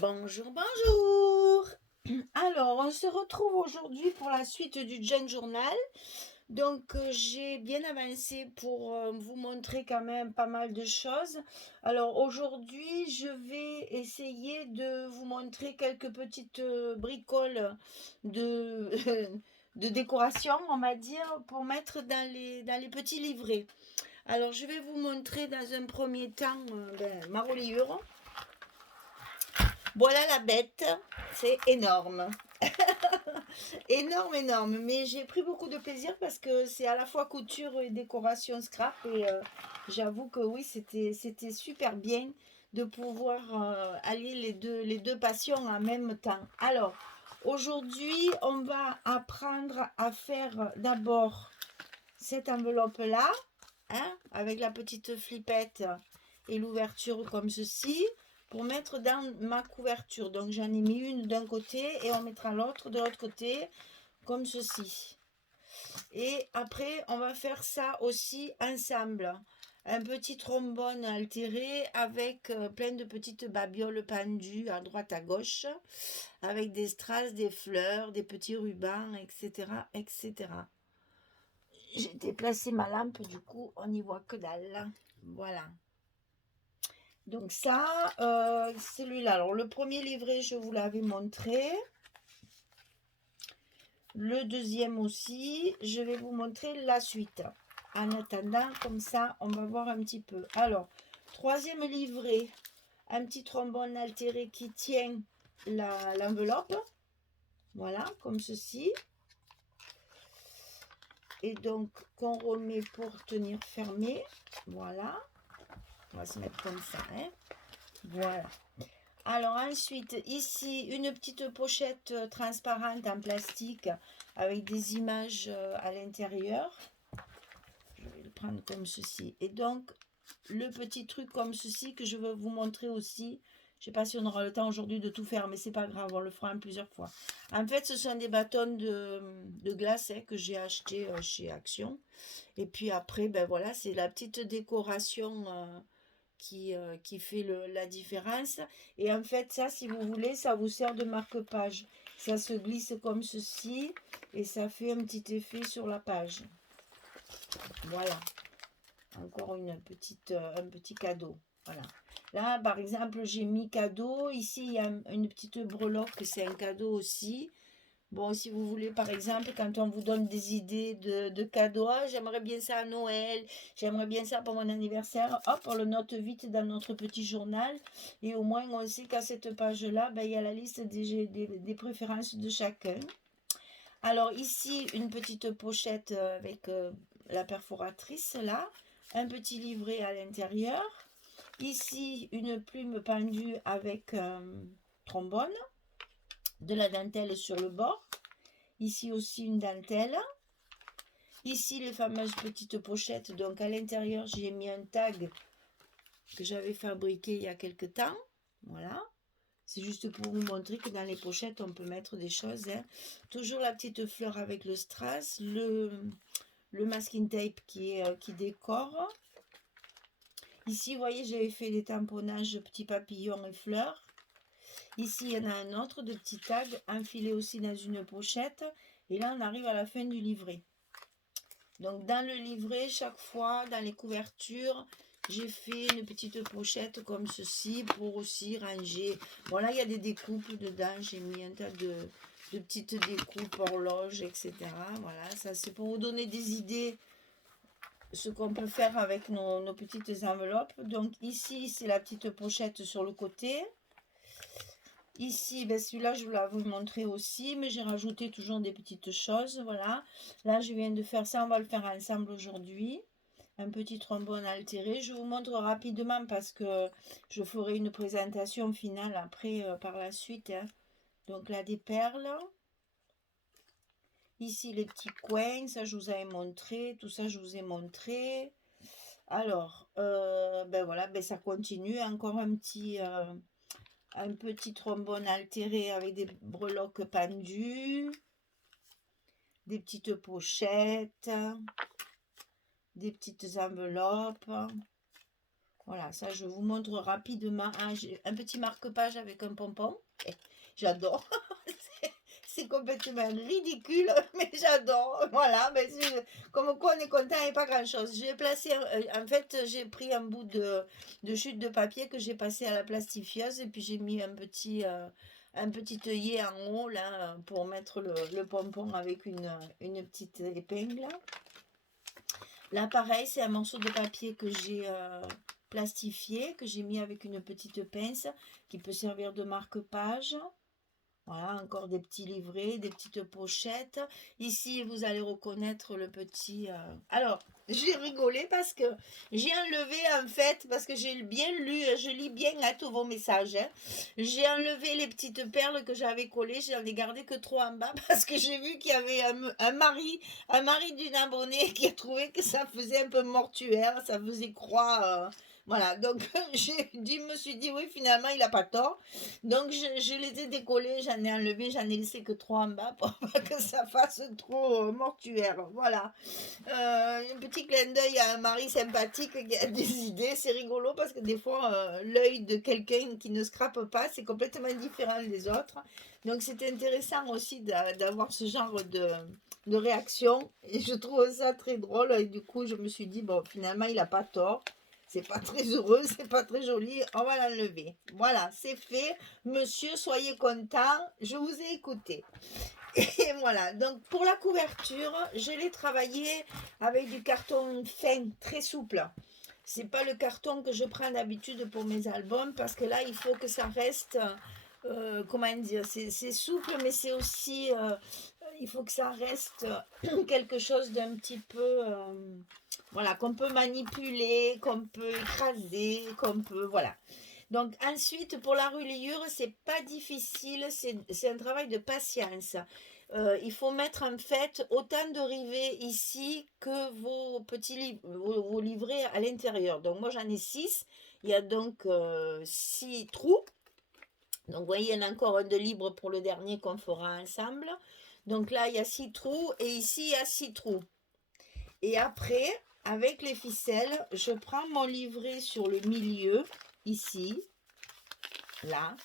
Bonjour, bonjour. Alors, on se retrouve aujourd'hui pour la suite du Gen Journal. Donc, j'ai bien avancé pour vous montrer quand même pas mal de choses. Alors, aujourd'hui, je vais essayer de vous montrer quelques petites bricoles de, de décoration, on va dire, pour mettre dans les petits livrets. Alors, je vais vous montrer dans un premier temps ma reliure. Voilà la bête, c'est énorme. Énorme, énorme. Mais j'ai pris beaucoup de plaisir parce que c'est à la fois couture et décoration scrap. Et j'avoue que oui, c'était super bien de pouvoir allier les deux passions en même temps. Alors, aujourd'hui, on va apprendre à faire d'abord cette enveloppe-là, hein, avec la petite flippette et l'ouverture comme ceci, pour mettre dans ma couverture. Donc j'en ai mis une d'un côté et on mettra l'autre de l'autre côté, comme ceci. Et après, on va faire ça aussi ensemble. Un petit trombone altéré avec plein de petites babioles pendues à droite à gauche, avec des strass, des fleurs, des petits rubans, etc., etc. J'ai déplacé ma lampe, du coup, on n'y voit que dalle. Voilà. Donc ça, celui-là. Alors, le premier livret, je vous l'avais montré. Le deuxième aussi. Je vais vous montrer la suite. En attendant, comme ça, on va voir un petit peu. Alors, troisième livret. Un petit trombone altéré qui tient l'enveloppe. Voilà, comme ceci. Et donc, qu'on remet pour tenir fermé. Voilà. On va se mettre comme ça, hein. Voilà. Alors ensuite, ici, une petite pochette transparente en plastique avec des images à l'intérieur. Je vais le prendre comme ceci. Et donc, le petit truc comme ceci que je veux vous montrer aussi. Je ne sais pas si on aura le temps aujourd'hui de tout faire, mais c'est pas grave, on le fera en plusieurs fois. En fait, ce sont des bâtons de glace que j'ai acheté chez Action. Et puis après, ben voilà, c'est la petite décoration qui fait la différence. Et en fait, ça, si vous voulez, ça vous sert de marque-page. Ça se glisse comme ceci et ça fait un petit effet sur la page. Voilà. Encore un petit cadeau. Voilà. Là, par exemple, j'ai mis cadeau. Ici, il y a une petite breloque, c'est un cadeau aussi. Bon, si vous voulez, par exemple, quand on vous donne des idées de cadeaux, ah, j'aimerais bien ça à Noël, j'aimerais bien ça pour mon anniversaire, hop, on le note vite dans notre petit journal. Et au moins, on sait qu'à cette page-là, ben, il y a la liste des préférences de chacun. Alors ici, une petite pochette avec la perforatrice, là. Un petit livret à l'intérieur. Ici, une plume pendue avec trombone. De la dentelle sur le bord. Ici aussi une dentelle. Ici les fameuses petites pochettes. Donc à l'intérieur j'ai mis un tag que j'avais fabriqué il y a quelque temps. Voilà. C'est juste pour vous montrer que dans les pochettes on peut mettre des choses. Hein. Toujours la petite fleur avec le strass. Le masking tape qui décore. Ici vous voyez j'avais fait des tamponnages petits papillons et fleurs. Ici, il y en a un autre de petits tags enfilés aussi dans une pochette. Et là, on arrive à la fin du livret. Donc, dans le livret, chaque fois, dans les couvertures, j'ai fait une petite pochette comme ceci pour aussi ranger. Bon, là, il y a des découpes dedans. J'ai mis un tas de petites découpes, horloges, etc. Voilà, ça c'est pour vous donner des idées ce qu'on peut faire avec nos petites enveloppes. Donc, ici, c'est la petite pochette sur le côté. Ici, ben celui-là, je vous vous montrer aussi, mais j'ai rajouté toujours des petites choses, voilà. Là, je viens de faire ça, on va le faire ensemble aujourd'hui. Un petit trombone altéré. Je vous montre rapidement parce que je ferai une présentation finale après, par la suite. Hein. Donc là, des perles. Ici, les petits coins, ça, je vous avais montré. Tout ça, je vous ai montré. Alors, ben voilà, ben ça continue. Encore un petit trombone altéré avec des breloques pendues, des petites pochettes, des petites enveloppes, Voilà, ça je vous montre rapidement. Ah, j'ai un petit marque-page avec un pompon. J'adore. C'est complètement ridicule, mais j'adore. Voilà, mais comme quoi on est content et pas grand-chose. J'ai placé, en fait, j'ai pris un bout de chute de papier que j'ai passé à la plastifieuse et puis j'ai mis un petit œillet en haut là pour mettre le pompon avec une petite épingle. Là, pareil, c'est un morceau de papier que j'ai plastifié, que j'ai mis avec une petite pince qui peut servir de marque-page. Voilà, encore des petits livrets, des petites pochettes. Ici, vous allez reconnaître le petit... Alors, j'ai rigolé parce que j'ai enlevé, en fait, parce que j'ai bien lu, je lis bien à tous vos messages. Hein. J'ai enlevé les petites perles que j'avais collées. J'en ai gardé que 3 en bas parce que j'ai vu qu'il y avait un mari d'une abonnée qui a trouvé que ça faisait un peu mortuaire, ça faisait croix... Voilà, donc je me suis dit, oui, finalement, il n'a pas tort. Donc, je les ai décollés, j'en ai enlevé, j'en ai laissé que 3 en bas pour pas que ça fasse trop mortuaire. Voilà. Un petit clin d'œil à un mari sympathique qui a des idées. C'est rigolo parce que des fois, l'œil de quelqu'un qui ne scrape pas, c'est complètement différent des autres. Donc, c'est intéressant aussi d'avoir ce genre de réaction. Et je trouve ça très drôle. Et du coup, je me suis dit, bon, finalement, il n'a pas tort. C'est pas très heureux, c'est pas très joli. On va l'enlever. Voilà, c'est fait. Monsieur, soyez content. Je vous ai écouté. Et voilà. Donc, pour la couverture, je l'ai travaillé avec du carton fin, très souple. C'est pas le carton que je prends d'habitude pour mes albums parce que là, il faut que ça reste. Comment dire, c'est souple, mais c'est aussi. Il faut que ça reste quelque chose d'un petit peu. Voilà, qu'on peut manipuler, qu'on peut écraser, qu'on peut... Voilà. Donc ensuite, pour la reliure, c'est pas difficile, c'est un travail de patience. Il faut mettre en fait autant de rivets ici que vos livrets à l'intérieur. Donc moi j'en ai 6. Il y a donc 6 trous. Donc vous voyez, il y en a encore un de libre pour le dernier qu'on fera ensemble. Donc là, il y a 6 trous et ici, il y a 6 trous. Et après, avec les ficelles, je prends mon livret sur le milieu, ici, là.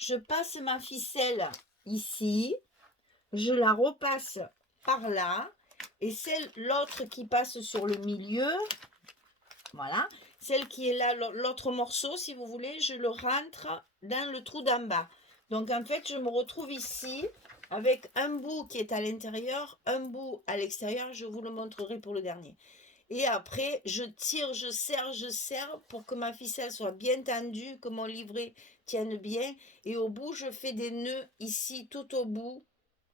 Je passe ma ficelle ici, je la repasse par là. Et l'autre qui passe sur le milieu, voilà, celle qui est là, l'autre morceau, si vous voulez, je le rentre dans le trou d'en bas. Donc en fait, je me retrouve ici avec un bout qui est à l'intérieur, un bout à l'extérieur. Je vous le montrerai pour le dernier. Et après, je tire, je serre pour que ma ficelle soit bien tendue, que mon livret tienne bien. Et au bout, je fais des nœuds ici, tout au bout.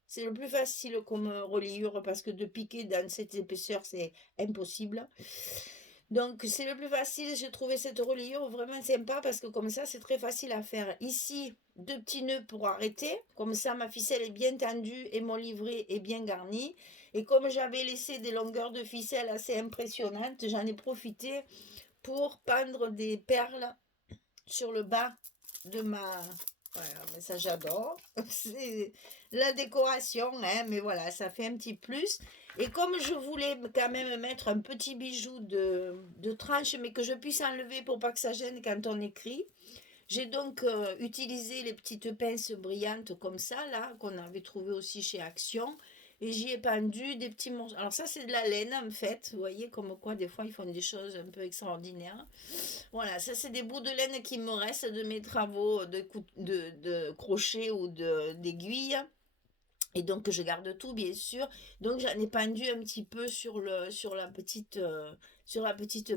C'est le plus facile comme reliure parce que de piquer dans cette épaisseur, c'est impossible. Donc, c'est le plus facile. J'ai trouvé cette reliure vraiment sympa parce que comme ça, c'est très facile à faire. Ici, 2 petits nœuds pour arrêter. Comme ça, ma ficelle est bien tendue et mon livret est bien garni. Et comme j'avais laissé des longueurs de ficelle assez impressionnantes, j'en ai profité pour pendre des perles sur le bas de ma... Voilà, mais ça j'adore. C'est la décoration, hein, mais voilà, ça fait un petit plus. Et comme je voulais quand même mettre un petit bijou de tranche, mais que je puisse enlever pour pas que ça gêne quand on écrit, j'ai donc utilisé les petites pinces brillantes comme ça, là, qu'on avait trouvé aussi chez Action. Et j'y ai pendu des petits morceaux. Alors ça, c'est de la laine, en fait. Vous voyez, comme quoi, des fois, ils font des choses un peu extraordinaires. Voilà, ça, c'est des bouts de laine qui me restent de mes travaux de crochet ou d'aiguille. Et donc, je garde tout, bien sûr. Donc, j'en ai pendu un petit peu sur la petite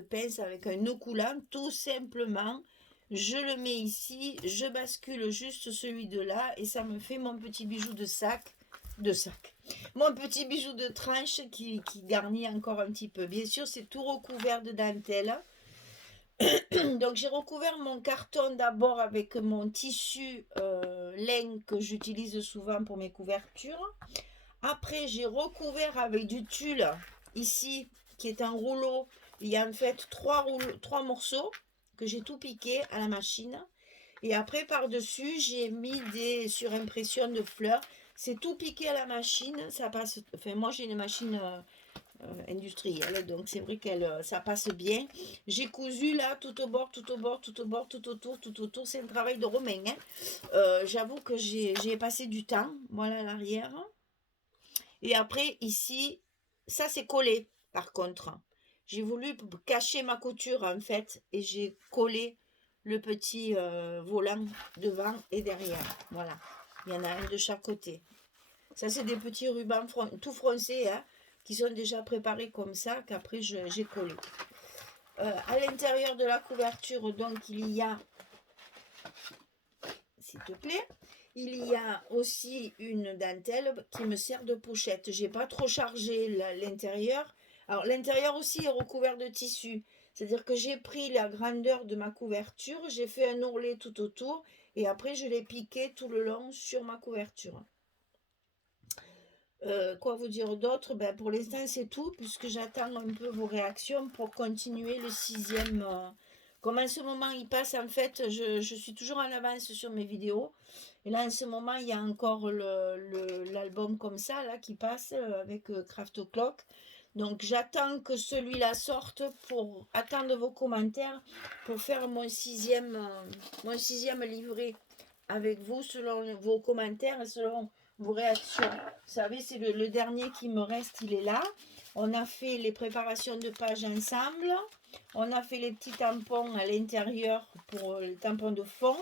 pince avec un nœud coulant, tout simplement. Je le mets ici, je bascule juste celui de là et ça me fait mon petit bijou de sac. Mon petit bijou de tranche qui garnit encore un petit peu. Bien sûr, c'est tout recouvert de dentelle. Donc j'ai recouvert mon carton d'abord avec mon tissu laine que j'utilise souvent pour mes couvertures. Après j'ai recouvert avec du tulle ici qui est un rouleau. Il y a en fait 3 morceaux que j'ai tout piqué à la machine. Et après par-dessus j'ai mis des surimpressions de fleurs. C'est tout piqué à la machine. Ça passe. Enfin moi j'ai une machine industrielle. Donc c'est vrai qu'elle ça passe bien. J'ai cousu là tout au bord, tout au bord, tout au bord, tout autour, tout autour. C'est un travail de romain. Hein. J'avoue que j'ai passé du temps. Voilà l'arrière. Et après ici, ça c'est collé par contre. J'ai voulu cacher ma couture en fait et j'ai collé le petit volant devant et derrière. Voilà. Il y en a un de chaque côté. Ça, c'est des petits rubans tout froncés, hein, qui sont déjà préparés comme ça, qu'après j'ai collé. À l'intérieur de la couverture, donc, il y a, s'il te plaît, il y a aussi une dentelle qui me sert de pochette. J'ai pas trop chargé l'intérieur. Alors, l'intérieur aussi est recouvert de tissu. C'est-à-dire que j'ai pris la grandeur de ma couverture, j'ai fait un ourlet tout autour, et après, je l'ai piqué tout le long sur ma couverture. Quoi vous dire d'autre? Ben, pour l'instant, c'est tout, puisque j'attends un peu vos réactions pour continuer le 6e. Comme en ce moment, il passe, en fait, je suis toujours en avance sur mes vidéos. Et là, en ce moment, il y a encore l'album comme ça, là, qui passe avec Craft O'Clock. Donc, j'attends que celui-là sorte pour attendre vos commentaires pour faire mon sixième livret avec vous, selon vos commentaires et selon vos réactions. Vous savez, c'est le dernier qui me reste, il est là. On a fait les préparations de pages ensemble. On a fait les petits tampons à l'intérieur pour les tampons de fond.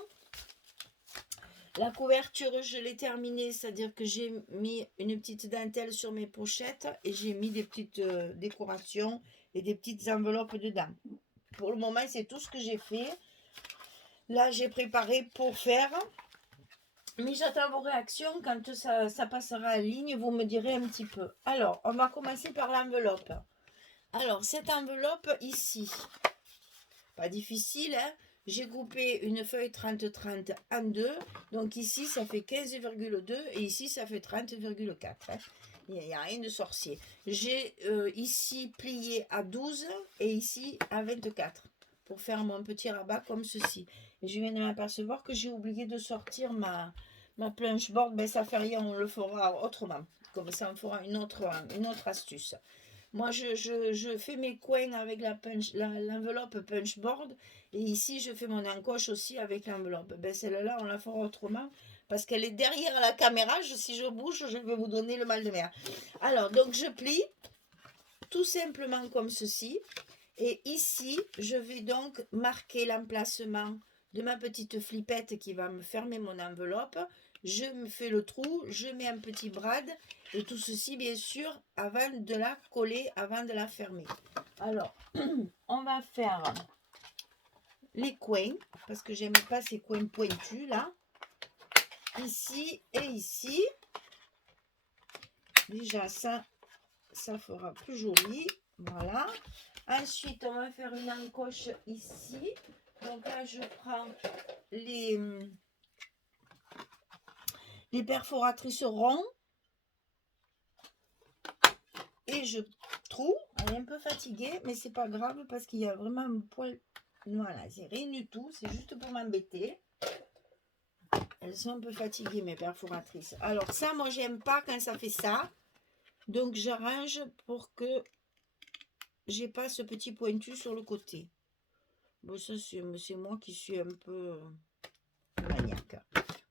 La couverture, je l'ai terminée, c'est-à-dire que j'ai mis une petite dentelle sur mes pochettes et j'ai mis des petites décorations et des petites enveloppes dedans. Pour le moment, c'est tout ce que j'ai fait. Là, j'ai préparé pour faire. Mais j'attends vos réactions quand ça passera en ligne, vous me direz un petit peu. Alors, on va commencer par l'enveloppe. Alors, cette enveloppe ici, pas difficile, hein. J'ai coupé une feuille 30-30 en deux. Donc ici, ça fait 15,2 et ici, ça fait 30,4. Hein. Il n'y a rien de sorcier. J'ai ici plié à 12 et ici à 24 pour faire mon petit rabat comme ceci. Et je viens de m'apercevoir que j'ai oublié de sortir ma planche board. Ben ça fait rien, on le fera autrement. Comme ça, on fera une autre astuce. Moi, je fais mes coins avec l'enveloppe punch board. Et ici, je fais mon encoche aussi avec l'enveloppe. Ben, celle-là, on la fera autrement. Parce qu'elle est derrière la caméra. Si je bouge, je vais vous donner le mal de mer. Alors, donc, je plie tout simplement comme ceci. Et ici, je vais donc marquer l'emplacement de ma petite flippette qui va me fermer mon enveloppe. Je me fais le trou, je mets un petit brad et tout ceci bien sûr avant de la coller, avant de la fermer. Alors, on va faire les coins parce que j'aime pas ces coins pointus là. Ici et ici. Déjà ça fera plus joli. Voilà. Ensuite, on va faire une encoche ici. Donc là, je prends les perforatrices ronds et je trouve. Elle est un peu fatiguée, mais c'est pas grave parce qu'il y a vraiment un poil. Voilà, c'est rien du tout, c'est juste pour m'embêter. Elles sont un peu fatiguées, mes perforatrices. Alors ça, moi, j'aime pas quand ça fait ça. Donc j'arrange pour que j'ai pas ce petit pointu sur le côté. Bon, ça, c'est moi qui suis un peu maniaque.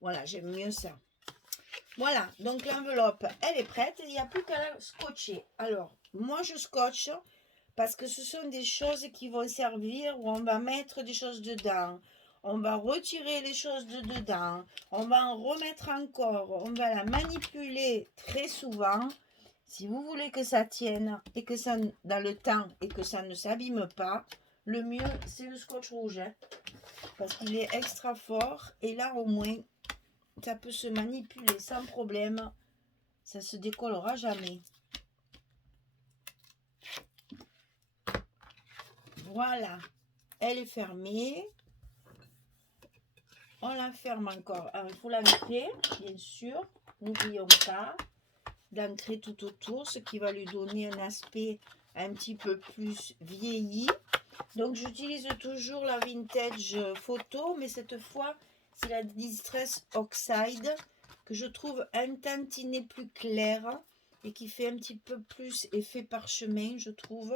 Voilà, j'aime mieux ça. Voilà, donc l'enveloppe, elle est prête. Il n'y a plus qu'à la scotcher. Alors, moi, je scotche parce que ce sont des choses qui vont servir où on va mettre des choses dedans. On va retirer les choses de dedans. On va en remettre encore. On va la manipuler très souvent. Si vous voulez que ça tienne et que ça, dans le temps, et que ça ne s'abîme pas, le mieux, c'est le scotch rouge. Hein, parce qu'il est extra fort. Et là, au moins, ça peut se manipuler sans problème. Ça se décollera jamais. Voilà. Elle est fermée. On la ferme encore. Il faut l'ancrer, bien sûr. N'oublions pas d'ancrer tout autour, ce qui va lui donner un aspect un petit peu plus vieilli. Donc, j'utilise toujours la Vintage Photo, mais cette fois, c'est la Distress Oxide que je trouve un tantinet plus claire et qui fait un petit peu plus effet parchemin, je trouve,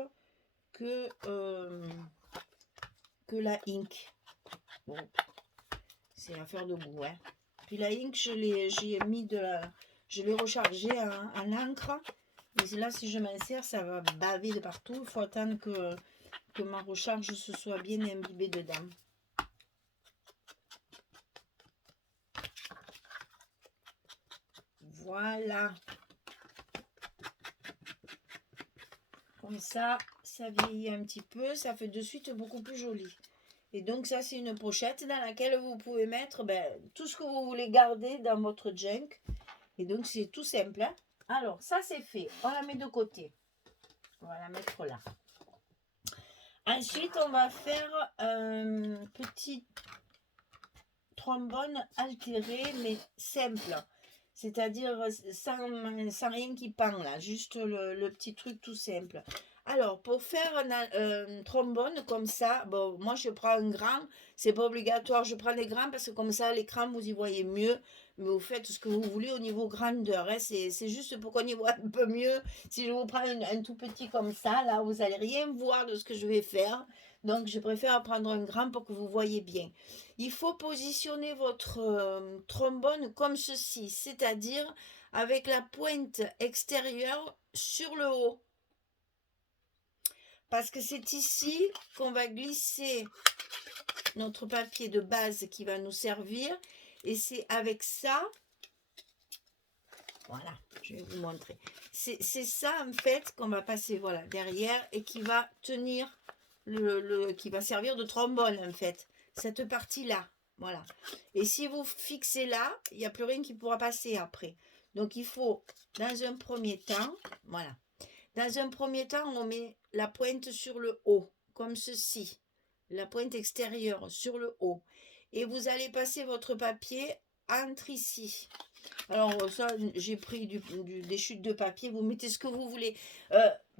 que la ink. Bon, c'est affaire de goût, hein. Puis la ink, je l'ai rechargé en encre. Et là, si je m'insère, ça va baver de partout. Il faut attendre que ma recharge se soit bien imbibée dedans. Voilà. Comme ça vieillit un petit peu. Ça fait de suite beaucoup plus joli. Et donc ça, c'est une pochette dans laquelle vous pouvez mettre tout ce que vous voulez garder dans votre junk. Et donc, c'est tout simple, hein. Alors, ça, c'est fait. On la met de côté. On va la mettre là. Ensuite, on va faire un petit trombone altéré, mais simple. C'est-à-dire sans rien qui pend, là. Juste le petit truc tout simple. Alors, pour faire un trombone comme ça, bon, moi, je prends un grand. C'est pas obligatoire. Je prends les grands parce que comme ça, l'écran, vous y voyez mieux. Mais vous faites ce que vous voulez au niveau grandeur. Hein. C'est juste pour qu'on y voit un peu mieux. Si je vous prends un tout petit comme ça, là, vous n'allez rien voir de ce que je vais faire. Donc, je préfère prendre un grand pour que vous voyez bien. Il faut positionner votre trombone comme ceci, c'est-à-dire avec la pointe extérieure sur le haut. Parce que c'est ici qu'on va glisser notre papier de base qui va nous servir. Et c'est avec ça, voilà, je vais vous montrer. C'est ça en fait qu'on va passer voilà, derrière et qui va tenir, qui va servir de trombone en fait. Cette partie-là, voilà. Et si vous fixez là, il n'y a plus rien qui pourra passer après. Donc il faut, dans un premier temps, voilà. Dans un premier temps, on met la pointe sur le haut, comme ceci. La pointe extérieure sur le haut. Et vous allez passer votre papier entre ici. Alors ça, j'ai pris des chutes de papier. Vous mettez ce que vous voulez.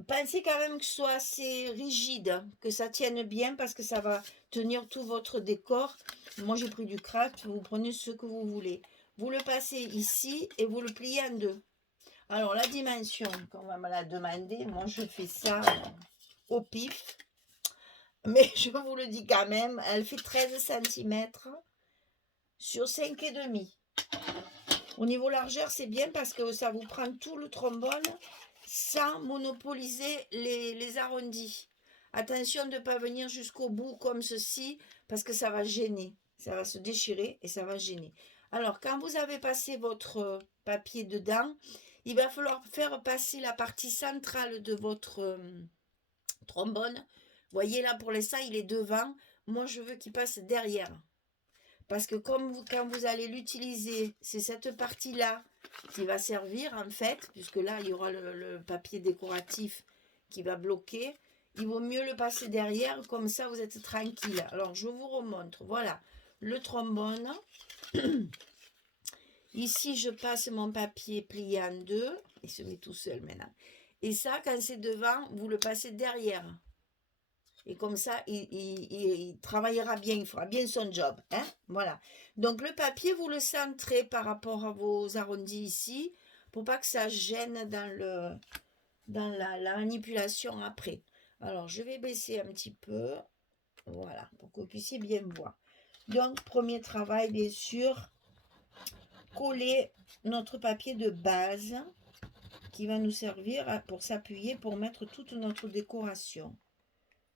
Pensez quand même que ce soit assez rigide, que ça tienne bien parce que ça va tenir tout votre décor. Moi, j'ai pris du craft. Vous prenez ce que vous voulez. Vous le passez ici et vous le pliez en deux. Alors, la dimension qu'on va me la demander, moi, je fais ça au pif. Mais je vous le dis quand même, elle fait 13 cm sur 5,5. Au niveau largeur, c'est bien parce que ça vous prend tout le trombone sans monopoliser les arrondis. Attention de ne pas venir jusqu'au bout comme ceci parce que ça va gêner. Ça va se déchirer et ça va gêner. Alors, quand vous avez passé votre papier dedans, il va falloir faire passer la partie centrale de votre trombone. Voyez là, pour l'instant, il est devant. Moi, je veux qu'il passe derrière. Parce que quand vous allez l'utiliser, c'est cette partie-là qui va servir en fait, puisque là, il y aura le papier décoratif qui va bloquer. Il vaut mieux le passer derrière, comme ça, vous êtes tranquille. Alors, je vous remontre. Voilà, le trombone. Ici, je passe mon papier plié en deux. Il se met tout seul maintenant. Et ça, quand c'est devant, vous le passez derrière. Et comme ça, il travaillera bien, il fera bien son job. Hein? Voilà. Donc, le papier, vous le centrez par rapport à vos arrondis ici, pour pas que ça gêne dans la manipulation après. Alors, je vais baisser un petit peu. Voilà, pour que vous puissiez bien voir. Donc, premier travail, bien sûr, coller notre papier de base qui va nous servir pour s'appuyer pour mettre toute notre décoration.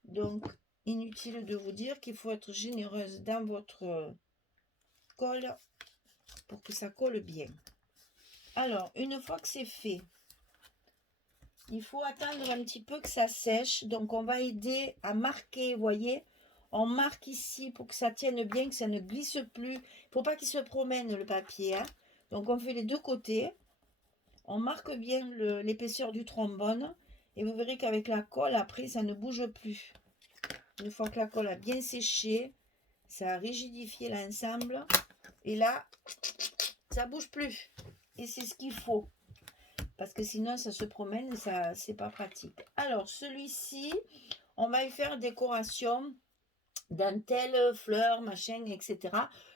Donc, inutile de vous dire qu'il faut être généreuse dans votre colle pour que ça colle bien. Alors, une fois que c'est fait, il faut attendre un petit peu que ça sèche. Donc, on va aider à marquer, vous voyez. On marque ici pour que ça tienne bien, que ça ne glisse plus. Il ne faut pas qu'il se promène le papier. Hein. Donc, on fait les deux côtés. On marque bien l'épaisseur du trombone. Et vous verrez qu'avec la colle, après, ça ne bouge plus. Une fois que la colle a bien séché, ça a rigidifié l'ensemble. Et là, ça ne bouge plus. Et c'est ce qu'il faut. Parce que sinon, ça se promène et ça, c'est pas pratique. Alors, celui-ci, on va y faire décoration, dentelle, fleurs, machin, etc.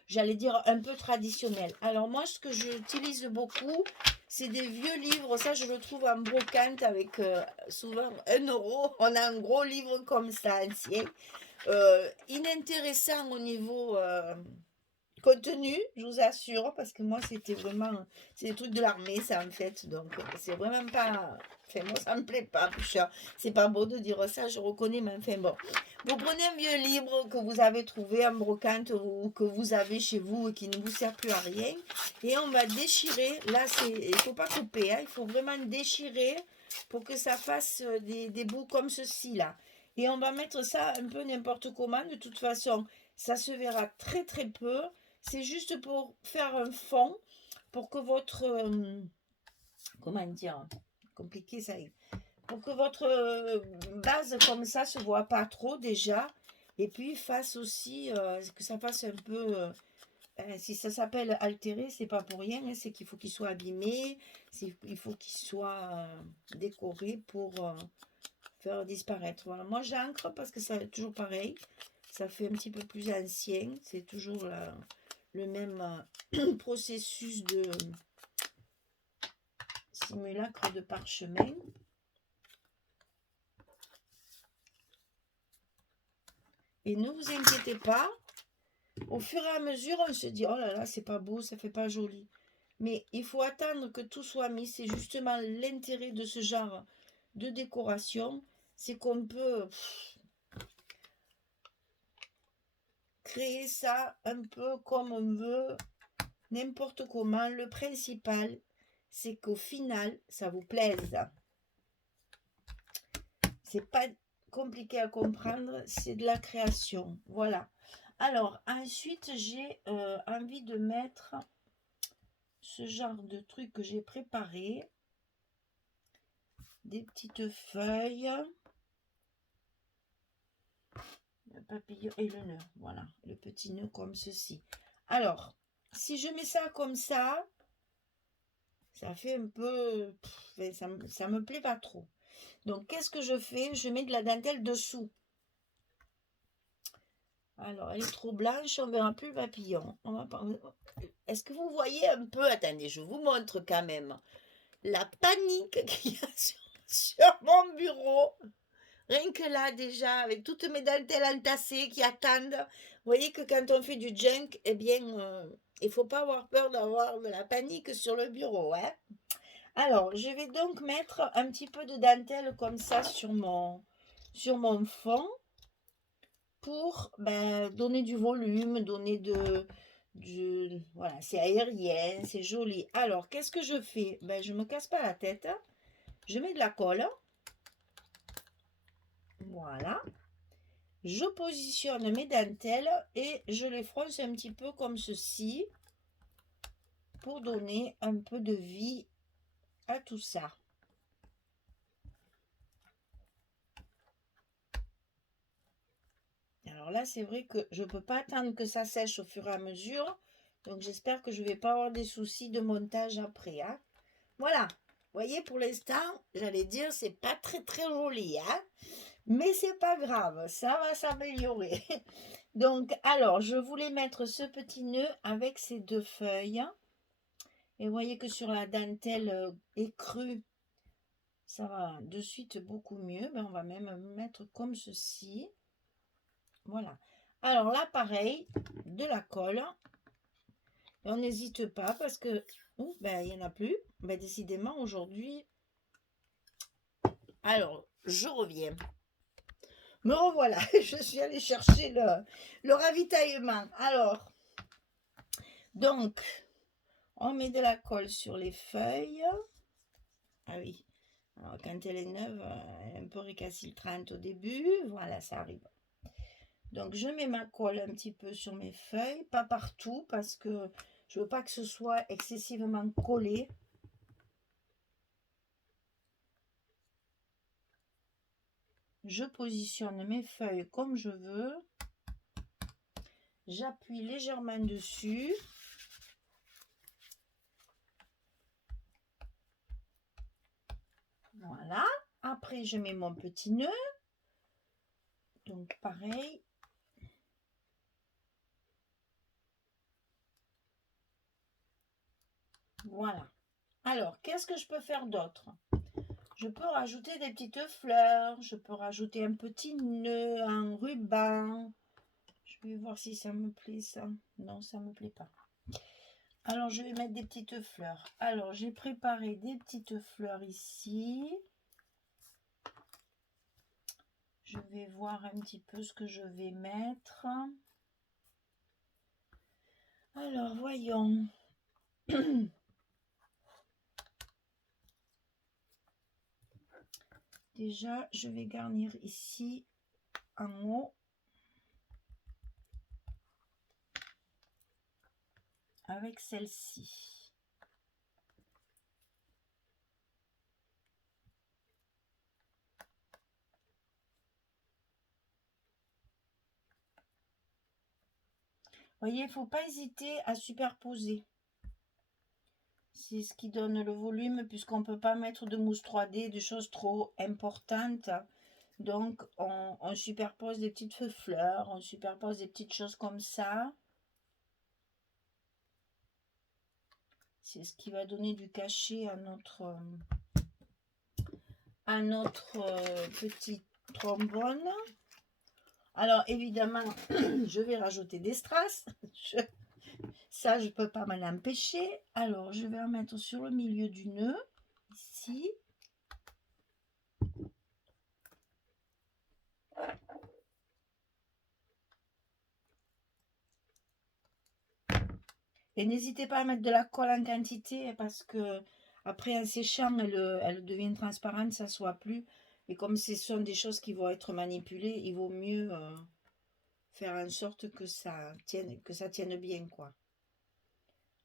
J'allais dire un peu traditionnel. Alors, moi, ce que j'utilise beaucoup, c'est des vieux livres. Ça, je le trouve en brocante avec souvent 1 euro. On a un gros livre comme ça, ancien. Inintéressant au niveau contenu, je vous assure, parce que moi, c'était vraiment... C'est des trucs de l'armée, ça, en fait. Donc, c'est vraiment pas... Enfin, moi, ça me plaît pas. C'est pas beau de dire ça, je reconnais, mais enfin, bon. Vous prenez un vieux livre que vous avez trouvé en brocante ou que vous avez chez vous et qui ne vous sert plus à rien. Et on va déchirer. Là, il faut pas couper, hein, il faut vraiment déchirer pour que ça fasse des bouts comme ceci, là. Et on va mettre ça un peu n'importe comment. De toute façon, ça se verra très, très peu. C'est juste pour faire un fond, pour que votre... comment dire? Compliqué, ça. Pour que votre base comme ça se voit pas trop déjà. Et puis fasse aussi, que ça fasse un peu... si ça s'appelle altérer, c'est pas pour rien. Hein, c'est qu'il faut qu'il soit abîmé. Il faut qu'il soit décoré pour faire disparaître. Voilà. Moi, j'encre parce que c'est toujours pareil. Ça fait un petit peu plus ancien. C'est toujours le même processus de simulacre de parchemin. Et ne vous inquiétez pas, au fur et à mesure, on se dit, oh là là, c'est pas beau, ça fait pas joli. Mais il faut attendre que tout soit mis. C'est justement l'intérêt de ce genre de décoration. C'est qu'on peut créer ça un peu comme on veut, n'importe comment. Le principal, c'est qu'au final, ça vous plaise. C'est pas compliqué à comprendre, c'est de la création. Voilà. Alors, ensuite, j'ai envie de mettre ce genre de truc que j'ai préparé. Des petites feuilles. Le papillon et le nœud. Voilà, le petit nœud comme ceci. Alors, si je mets ça comme ça fait un peu... ça me plaît pas trop. Donc, qu'est-ce que je fais? Je mets de la dentelle dessous. Alors, elle est trop blanche, on ne verra plus le papillon. Est-ce que vous voyez un peu? Attendez, je vous montre quand même la panique qu'il y a sur mon bureau. Rien que là, déjà, avec toutes mes dentelles entassées qui attendent. Vous voyez que quand on fait du junk, eh bien, il ne faut pas avoir peur d'avoir de la panique sur le bureau. Hein. Alors, je vais donc mettre un petit peu de dentelle comme ça sur mon fond pour donner du volume, donner voilà, c'est aérien, c'est joli. Alors, qu'est-ce que je fais? Je ne me casse pas la tête. Je mets de la colle. Voilà. Je positionne mes dentelles et je les fronce un petit peu comme ceci pour donner un peu de vie à tout ça. Alors là, c'est vrai que je ne peux pas attendre que ça sèche au fur et à mesure. Donc, j'espère que je ne vais pas avoir des soucis de montage après. Hein. Voilà. Vous voyez, pour l'instant, j'allais dire, c'est pas très très joli. Hein. Mais c'est pas grave, ça va s'améliorer. Donc, alors, je voulais mettre ce petit nœud avec ces 2 feuilles. Et vous voyez que sur la dentelle écrue, ça va de suite beaucoup mieux. On va même mettre comme ceci. Voilà. Alors là, pareil, de la colle. Et on n'hésite pas parce que, il n'y en a plus. Décidément, aujourd'hui. Alors, je reviens. Me revoilà. Je suis allée chercher le ravitaillement. Alors, donc, on met de la colle sur les feuilles. Ah oui. Alors, quand elle est neuve, un peu récalcitrante au début. Voilà, ça arrive. Donc, je mets ma colle un petit peu sur mes feuilles. Pas partout parce que je veux pas que ce soit excessivement collé. Je positionne mes feuilles comme je veux. J'appuie légèrement dessus. Voilà. Après, je mets mon petit nœud. Donc, pareil. Voilà. Alors, qu'est-ce que je peux faire d'autre? Je peux rajouter des petites fleurs. Je peux rajouter un petit nœud, un ruban. Je vais voir si ça me plaît, ça. Non, ça me plaît pas. Alors, je vais mettre des petites fleurs. Alors, j'ai préparé des petites fleurs ici. Je vais voir un petit peu ce que je vais mettre. Alors, voyons. Déjà, je vais garnir ici en haut avec celle-ci. Voyez, il ne faut pas hésiter à superposer. C'est ce qui donne le volume, puisqu'on ne peut pas mettre de mousse 3D, de choses trop importantes. Donc, on superpose des petites fleurs, on superpose des petites choses comme ça. C'est ce qui va donner du cachet à notre petit trombone. Alors, évidemment, je vais rajouter des strass. Ça, je ne peux pas m'en empêcher. Alors, je vais en mettre sur le milieu du nœud, ici. Et n'hésitez pas à mettre de la colle en quantité, parce que après, en séchant, elle devient transparente, ça ne soit plus. Et comme ce sont des choses qui vont être manipulées, il vaut mieux faire en sorte que ça tienne bien, quoi.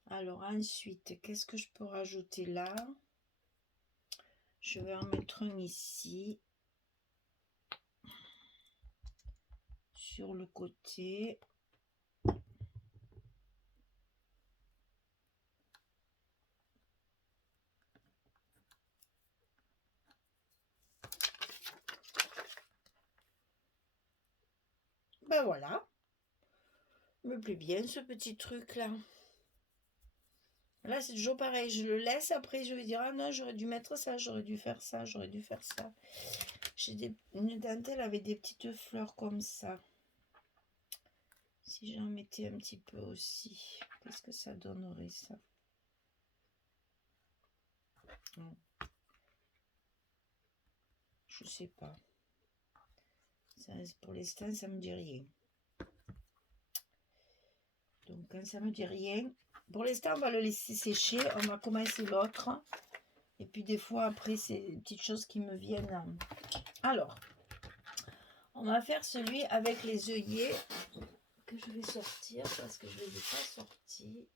Alors ensuite, qu'est-ce que je peux rajouter là? Je vais en mettre un ici, sur le côté. Ben voilà, me plaît bien ce petit truc là. Là c'est toujours pareil, je le laisse, après je vais dire ah non, j'aurais dû mettre ça, j'aurais dû faire ça, j'aurais dû faire ça. J'ai une dentelle avec des petites fleurs comme ça. Si j'en mettais un petit peu aussi, qu'est-ce que ça donnerait ça? Je sais pas. Ça, pour l'instant, ça me dit rien. Donc, quand ça me dit rien, pour l'instant, on va le laisser sécher. On va commencer l'autre. Et puis, des fois, après, c'est des petites choses qui me viennent. Alors, on va faire celui avec les œillets que je vais sortir parce que je ne les ai pas sortis.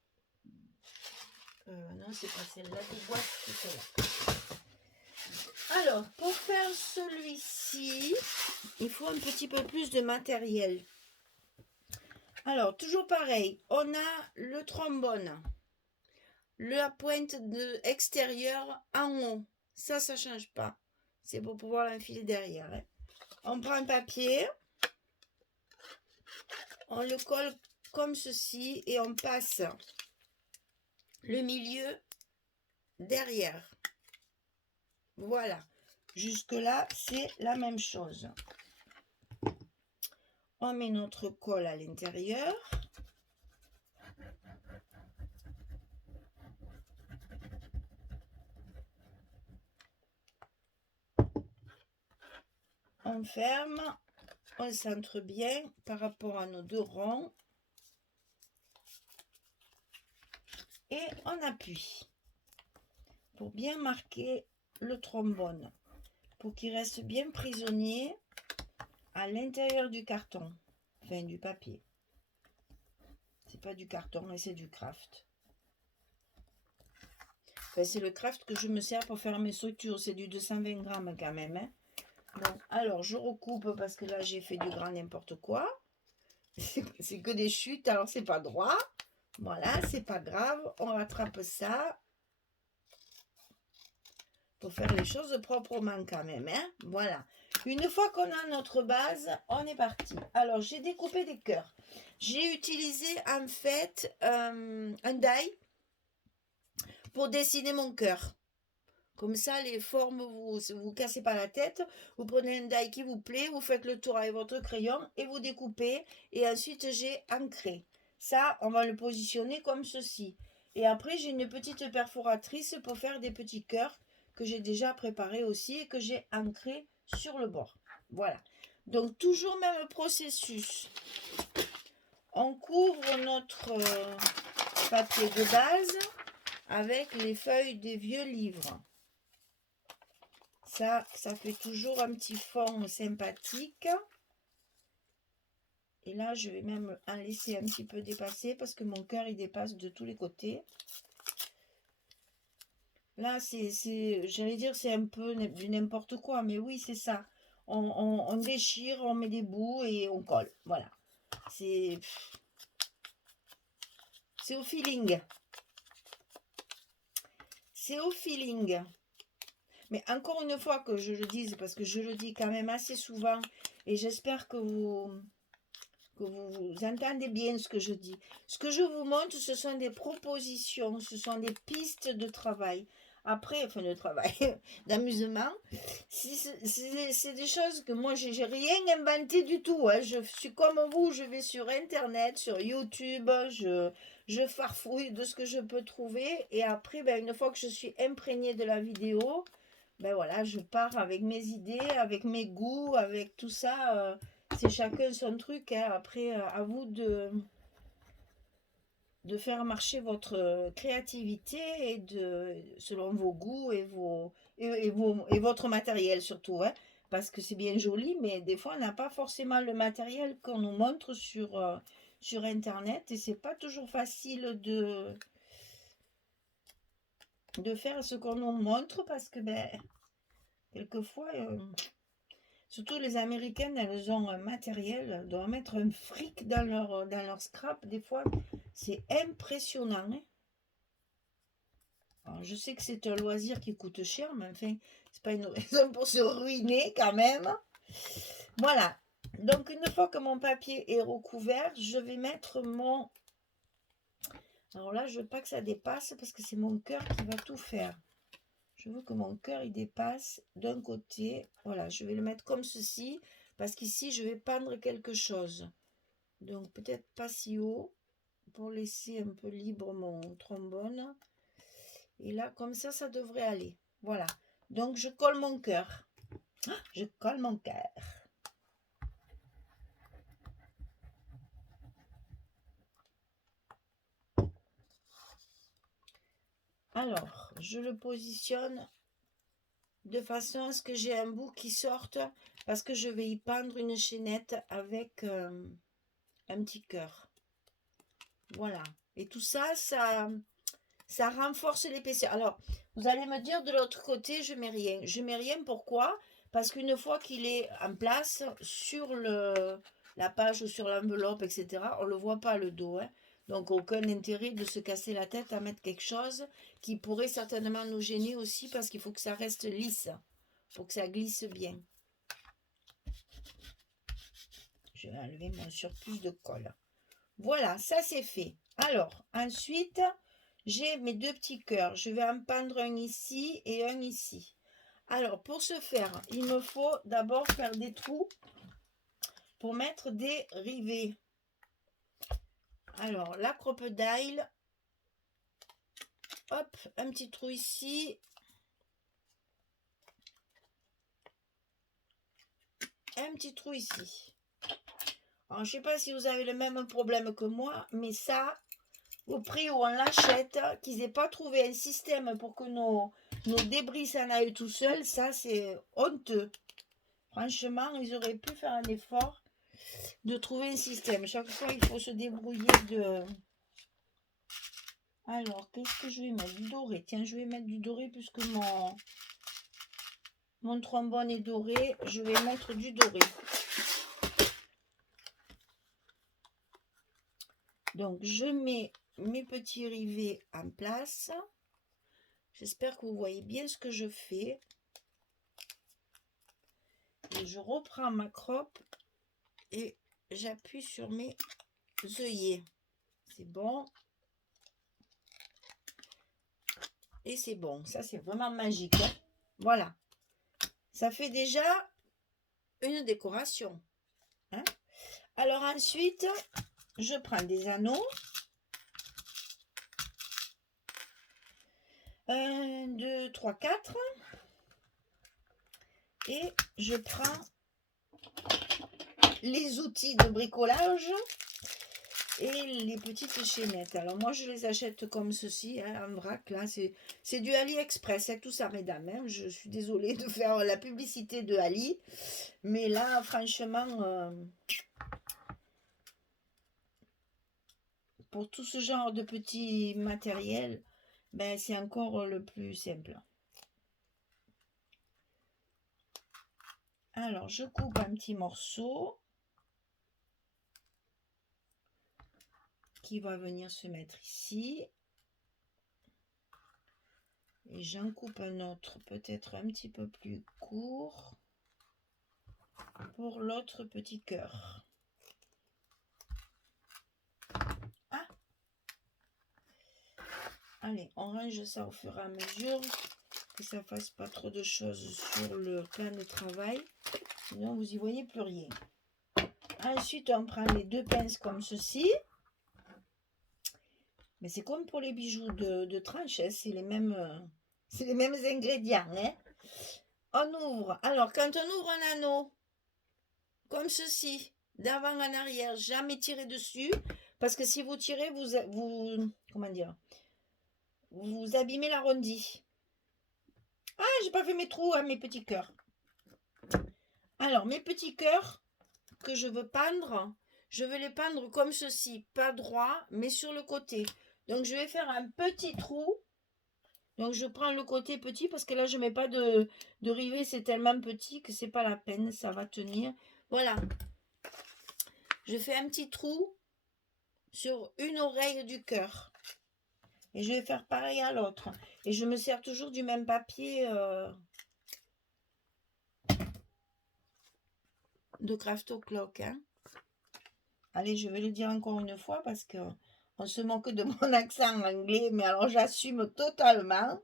Non, c'est pas celle-là qui boîte, c'est celle-là. Alors, pour faire celui-ci, il faut un petit peu plus de matériel. Alors, toujours pareil, on a le trombone, la pointe extérieure en haut. Ça ne change pas. C'est pour pouvoir l'enfiler derrière. Hein. On prend un papier, on le colle comme ceci et on passe le milieu derrière. Voilà. Jusque-là, c'est la même chose. On met notre colle à l'intérieur. On ferme. On centre bien par rapport à nos deux ronds. Et on appuie pour bien marquer le trombone, pour qu'il reste bien prisonnier à l'intérieur du carton, enfin du papier. C'est pas du carton, mais c'est du craft. Enfin, c'est le craft que je me sers pour faire mes structures. C'est du 220 grammes quand même. Hein. Donc, alors, je recoupe parce que là, j'ai fait du grand n'importe quoi. C'est que des chutes, alors c'est pas droit. Voilà, c'est pas grave. On rattrape ça. Pour faire les choses proprement quand même. Hein. Voilà. Une fois qu'on a notre base, on est parti. Alors, j'ai découpé des cœurs. J'ai utilisé en fait un die. pour dessiner mon cœur. Comme ça, les formes, vous cassez pas la tête. Vous prenez un die qui vous plaît, vous faites le tour avec votre crayon et vous découpez. Et ensuite, j'ai ancré. Ça, on va le positionner comme ceci. Et après, j'ai une petite perforatrice pour faire des petits cœurs que j'ai déjà préparés aussi et que j'ai ancré sur le bord. Voilà. Donc, toujours même processus. On couvre notre papier de base avec les feuilles des vieux livres. Ça fait toujours un petit fond sympathique. Et là, je vais même en laisser un petit peu dépasser parce que mon cœur, il dépasse de tous les côtés. Là, j'allais dire, c'est un peu du n'importe quoi, mais oui, c'est ça. On déchire, on met des bouts et on colle. Voilà. C'est au feeling. C'est au feeling. Mais encore une fois que je le dise, parce que je le dis quand même assez souvent, et j'espère que vous entendez bien ce que je dis. Ce que je vous montre, ce sont des propositions, ce sont des pistes de travail. Après, enfin de travail, d'amusement, c'est des choses que moi, j'ai rien inventé du tout. Hein. Je suis comme vous, je vais sur Internet, sur YouTube, je farfouille de ce que je peux trouver. Et après, ben, une fois que je suis imprégnée de la vidéo, ben voilà, je pars avec mes idées, avec mes goûts, avec tout ça. C'est chacun son truc. Hein. Après, à vous de faire marcher votre créativité et selon vos goûts et votre matériel surtout. Hein. Parce que c'est bien joli, mais des fois, on n'a pas forcément le matériel qu'on nous montre sur Internet. Et c'est pas toujours facile de faire ce qu'on nous montre parce que, ben, quelquefois... surtout les Américaines, elles ont un matériel, elles doivent mettre un fric dans leur scrap. Des fois, c'est impressionnant. Hein. Alors, je sais que c'est un loisir qui coûte cher, mais enfin, c'est pas une raison pour se ruiner quand même. Voilà. Donc, une fois que mon papier est recouvert, je vais mettre mon... Alors là, je veux pas que ça dépasse parce que c'est mon cœur qui va tout faire. Je veux que mon cœur il dépasse d'un côté. Voilà, je vais le mettre comme ceci parce qu'ici je vais peindre quelque chose. Donc peut-être pas si haut pour laisser un peu libre mon trombone. Et là, comme ça devrait aller. Voilà. Donc je colle mon cœur. Je colle mon cœur. Alors, je le positionne de façon à ce que j'ai un bout qui sorte parce que je vais y peindre une chaînette avec un petit cœur. Voilà. Et tout ça, ça renforce l'épaisseur. Alors, vous allez me dire de l'autre côté, je mets rien. Je mets rien, pourquoi? Parce qu'une fois qu'il est en place sur la page ou sur l'enveloppe, etc., on ne le voit pas le dos. Hein. Donc, aucun intérêt de se casser la tête à mettre quelque chose qui pourrait certainement nous gêner aussi parce qu'il faut que ça reste lisse, pour que ça glisse bien. Je vais enlever mon surplus de colle. Voilà, ça c'est fait. Alors, ensuite, j'ai mes deux petits cœurs. Je vais en peindre un ici et un ici. Alors, pour ce faire, il me faut d'abord faire des trous pour mettre des rivets. Alors, la crocodile. Hop, un petit trou ici. Un petit trou ici. Alors, je ne sais pas si vous avez le même problème que moi, mais ça, au prix où on l'achète, qu'ils n'aient pas trouvé un système pour que nos débris s'en aillent tout seuls, ça c'est honteux. Franchement, ils auraient pu faire un effort de trouver un système. Chaque fois, il faut se débrouiller de... Alors, qu'est-ce que je vais mettre? Du doré. Tiens, je vais mettre du doré puisque mon trombone est doré. Je vais mettre du doré. Donc, je mets mes petits rivets en place. J'espère que vous voyez bien ce que je fais. Et je reprends ma croppe et j'appuie sur mes œillets. C'est bon. Et c'est bon. Ça, c'est vraiment magique. Hein. Voilà. Ça fait déjà une décoration. Hein. Alors ensuite, je prends des anneaux. 1, 2, 3, 4. Et je prends les outils de bricolage et les petites chaînettes. Alors moi, je les achète comme ceci, hein, en vrac. Là, c'est du AliExpress, hein, tout ça, mesdames. Hein. Je suis désolée de faire la publicité de Ali. Mais là, franchement, pour tout ce genre de petits matériels, ben, c'est encore le plus simple. Alors, je coupe un petit morceau qui va venir se mettre ici. Et j'en coupe un autre, peut-être un petit peu plus court, pour l'autre petit cœur. Ah! Allez, on range ça au fur et à mesure, que ça fasse pas trop de choses sur le plan de travail, sinon vous y voyez plus rien. Ensuite, on prend les deux pinces comme ceci. Mais c'est comme pour les bijoux de tranche, hein, c'est les mêmes ingrédients. Hein. On ouvre. Alors, quand on ouvre un anneau, comme ceci, d'avant en arrière, jamais tirer dessus, parce que si vous tirez, comment dire, vous abîmez l'arrondi. Ah, j'ai pas fait mes trous, hein, mes petits cœurs. Alors, mes petits cœurs que je veux pendre, je vais les pendre comme ceci, pas droit, mais sur le côté. Donc, je vais faire un petit trou. Donc, je prends le côté petit parce que là, je ne mets pas de rivet. C'est tellement petit que c'est pas la peine. Ça va tenir. Voilà. Je fais un petit trou sur une oreille du cœur. Et je vais faire pareil à l'autre. Et je me sers toujours du même papier de Crafto Clock. Hein. Allez, je vais le dire encore une fois parce que on se moque de mon accent anglais. Mais alors, j'assume totalement.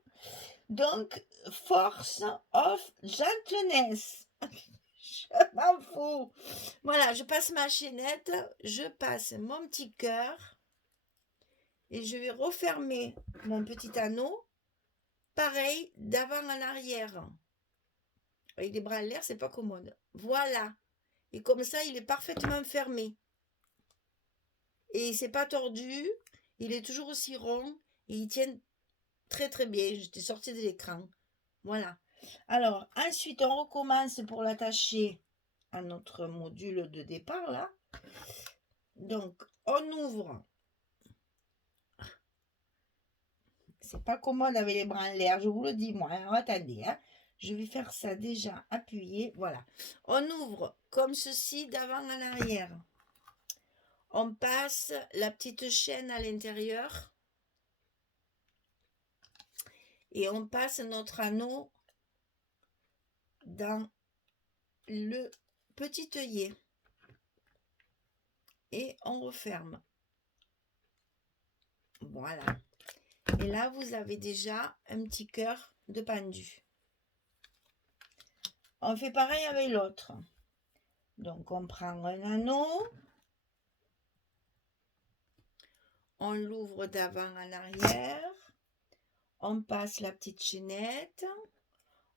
Donc, force of gentleness. Je m'en fous. Voilà, je passe ma chaînette, je passe mon petit cœur et je vais refermer mon petit anneau. Pareil, d'avant en arrière. Avec les bras en l'air, c'est pas commode. Voilà. Et comme ça, il est parfaitement fermé. Et c'est pas tordu. Il est toujours aussi rond. Et il tient très très bien. J'étais sortie de l'écran. Voilà. Alors, ensuite, on recommence pour l'attacher à notre module de départ, là. Donc, on ouvre. C'est pas commode avec les bras en l'air, je vous le dis, moi. Alors, attendez, hein. Je vais faire ça déjà appuyé. Voilà. On ouvre comme ceci d'avant en arrière. On passe la petite chaîne à l'intérieur. Et on passe notre anneau dans le petit œillet. Et on referme. Voilà. Et là, vous avez déjà un petit cœur de pendu. On fait pareil avec l'autre. Donc, on prend un anneau. On l'ouvre d'avant en arrière. On passe la petite chaînette.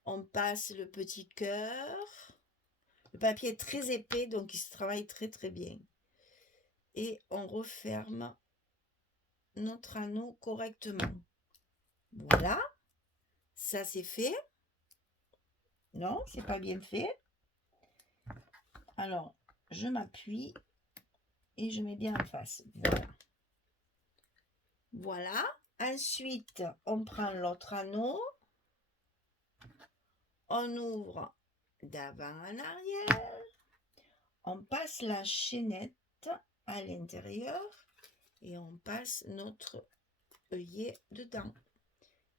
On passe le petit cœur. Le papier est très épais, donc il se travaille très très bien. Et on referme notre anneau correctement. Voilà. Ça, c'est fait. Non, c'est pas bien fait. Alors, je m'appuie et je mets bien en face. Voilà. Voilà. Ensuite, on prend l'autre anneau. On ouvre d'avant en arrière. On passe la chaînette à l'intérieur et on passe notre œillet dedans.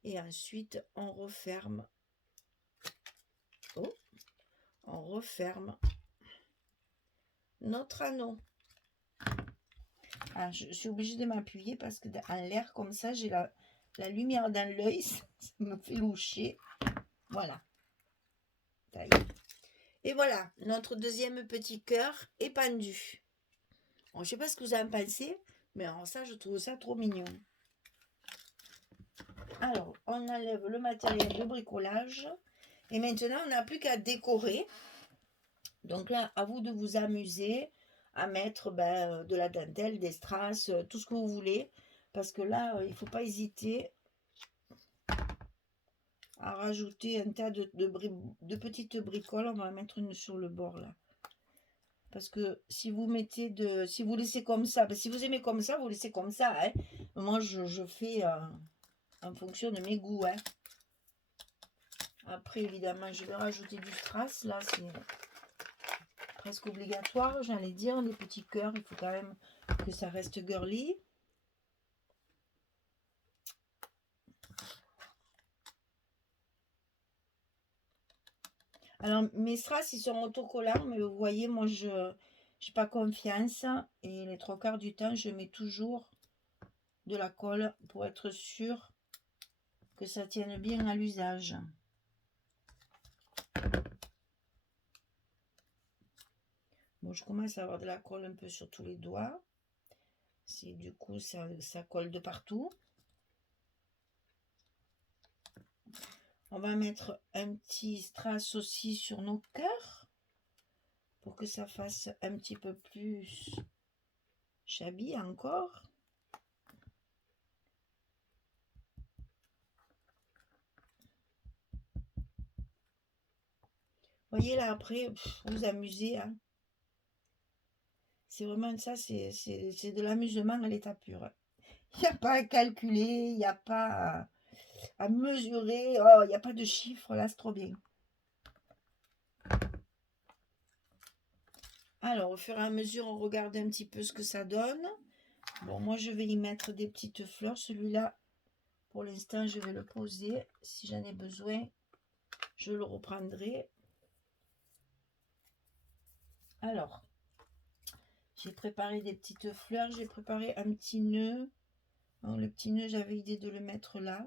Et ensuite, on referme. Oh, on referme notre anneau. Ah, je suis obligée de m'appuyer parce que en l'air comme ça, j'ai la lumière dans l'œil, ça me fait loucher. Voilà. Taille. Et voilà, notre deuxième petit cœur est pendu. Bon, je sais pas ce que vous en pensez, mais alors ça, je trouve ça trop mignon. Alors, on enlève le matériel de bricolage. Et maintenant, on n'a plus qu'à décorer. Donc là, à vous de vous amuser à mettre de la dentelle, des strass, tout ce que vous voulez. Parce que là, il ne faut pas hésiter à rajouter un tas de petites bricoles. On va mettre une sur le bord là. Parce que si vous mettez si vous laissez comme ça, si vous aimez comme ça, vous laissez comme ça. Hein. Moi, je fais en fonction de mes goûts. Hein. Après, évidemment, je vais rajouter du strass. Là, c'est presque obligatoire, j'allais dire. Les petits cœurs, il faut quand même que ça reste girly. Alors, mes strass, ils sont autocollants, mais vous voyez, moi, je n'ai pas confiance. Et les 3/4 du temps, je mets toujours de la colle pour être sûr que ça tienne bien à l'usage. Bon, je commence à avoir de la colle un peu sur tous les doigts. Du coup, ça colle de partout. On va mettre un petit strass aussi sur nos cœurs pour que ça fasse un petit peu plus shabby encore. Voyez là après, vous amusez. Hein. C'est vraiment ça, c'est de l'amusement à l'état pur. Il n'y a pas à calculer, il n'y a pas à mesurer, oh, il n'y a pas de chiffres là, c'est trop bien. Alors, au fur et à mesure, on regarde un petit peu ce que ça donne. Bon, moi, je vais y mettre des petites fleurs. Celui-là, pour l'instant, je vais le poser. Si j'en ai besoin, je le reprendrai. Alors, j'ai préparé des petites fleurs. J'ai préparé un petit nœud. Donc, le petit nœud, j'avais idée de le mettre là.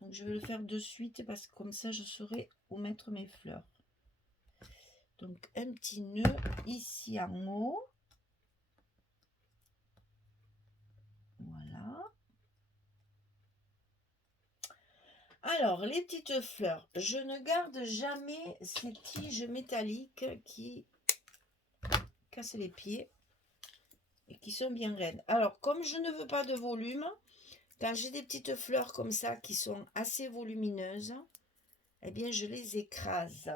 Donc, je vais le faire de suite parce que comme ça, je saurai où mettre mes fleurs. Donc, un petit nœud ici en haut. Voilà. Alors, les petites fleurs. Je ne garde jamais ces tiges métalliques qui cassent les pieds et qui sont bien raides. Alors, comme je ne veux pas de volume, quand j'ai des petites fleurs comme ça qui sont assez volumineuses, eh bien, je les écrase.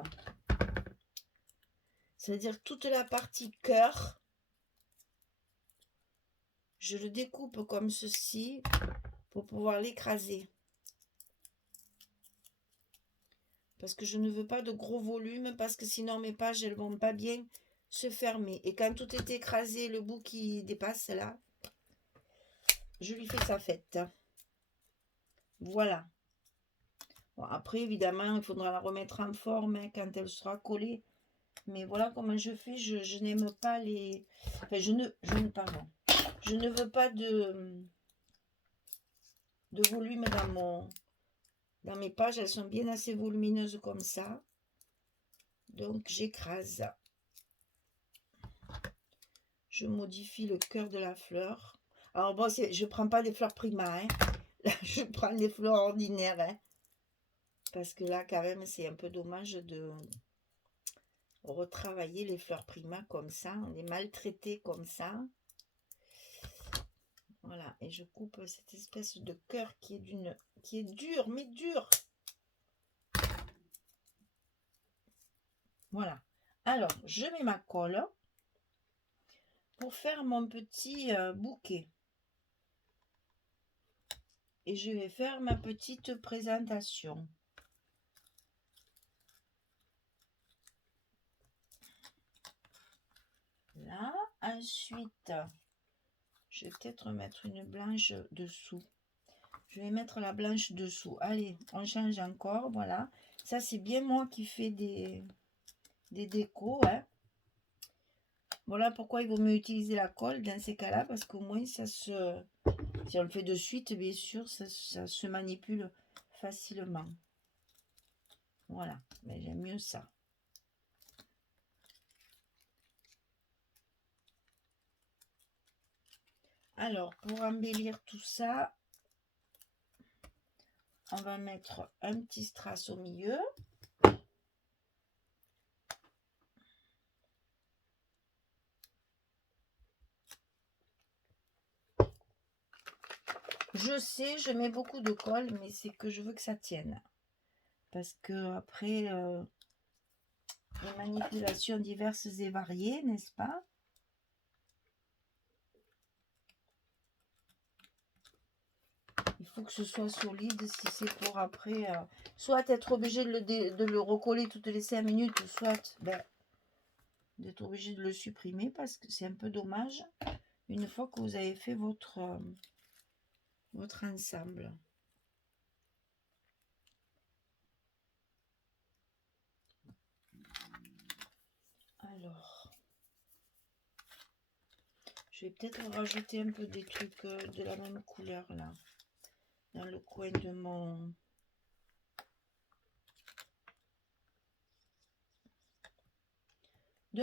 C'est-à-dire toute la partie cœur, je le découpe comme ceci pour pouvoir l'écraser. Parce que je ne veux pas de gros volume, parce que sinon mes pages, elles vont pas bien se fermer. Et quand tout est écrasé, le bout qui dépasse là, je lui fais sa fête. Voilà. Bon, après, évidemment, il faudra la remettre en forme hein, quand elle sera collée. Mais voilà comment je fais. Je n'aime pas les... Enfin, je ne veux pas de volume dans mes pages. Elles sont bien assez volumineuses comme ça. Donc, j'écrase. Je modifie le cœur de la fleur. Alors, bon, je ne prends pas des fleurs Prima. Hein. Là, je prends des fleurs ordinaires. Hein. Parce que là, quand même, c'est un peu dommage de retravailler les fleurs Prima comme ça. On les maltraiter comme ça. Voilà, et je coupe cette espèce de cœur qui est dur, mais dur. Voilà. Alors, je mets ma colle pour faire mon petit bouquet. Et je vais faire ma petite présentation. Là, ensuite, je vais peut-être mettre une blanche dessous. Je vais mettre la blanche dessous. Allez, on change encore, voilà. Ça, c'est bien moi qui fais des décos, hein. Voilà pourquoi il vaut mieux utiliser la colle dans ces cas-là, parce qu'au moins, ça se Si on le fait de suite, bien sûr, ça se manipule facilement. Voilà, mais j'aime mieux ça. Alors, pour embellir tout ça, on va mettre un petit strass au milieu. Je sais, je mets beaucoup de colle, mais c'est que je veux que ça tienne. Parce que après, les manipulations diverses et variées, n'est-ce pas? Il faut que ce soit solide si c'est pour après, soit être obligé de le recoller toutes les 5 minutes, soit d'être obligé de le supprimer parce que c'est un peu dommage une fois que vous avez fait votre ensemble. Alors, je vais peut-être rajouter un peu des trucs de la même couleur là, dans le coin de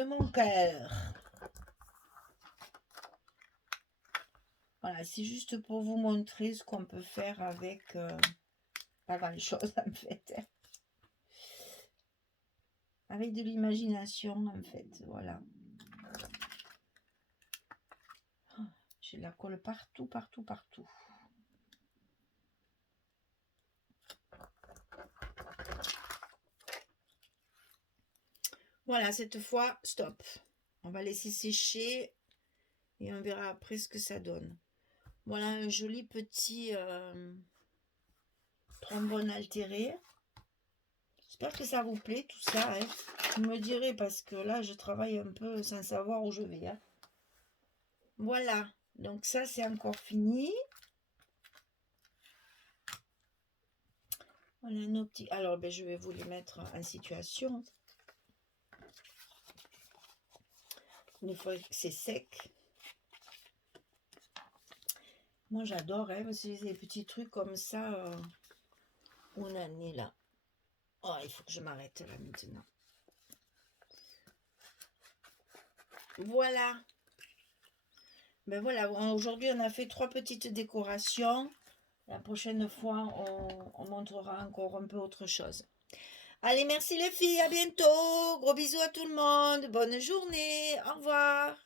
mon cœur. Voilà, c'est juste pour vous montrer ce qu'on peut faire avec pas grand chose en fait. Avec de l'imagination en fait, voilà. Je la colle partout, partout, partout. Voilà, cette fois, stop. On va laisser sécher et on verra après ce que ça donne. Voilà un joli petit trombone altéré. J'espère que ça vous plaît tout ça. Hein. Vous me direz parce que là, je travaille un peu sans savoir où je vais. Hein. Voilà, donc ça c'est encore fini. Voilà nos petits. Alors, je vais vous les mettre en situation. Une fois que c'est sec. Moi j'adore, hein, parce que des petits trucs comme ça. Où on en est là. Oh, il faut que je m'arrête là maintenant. Voilà. Ben voilà, aujourd'hui on a fait 3 petites décorations. La prochaine fois, on montrera encore un peu autre chose. Allez, merci les filles, à bientôt. Gros bisous à tout le monde. Bonne journée. Au revoir.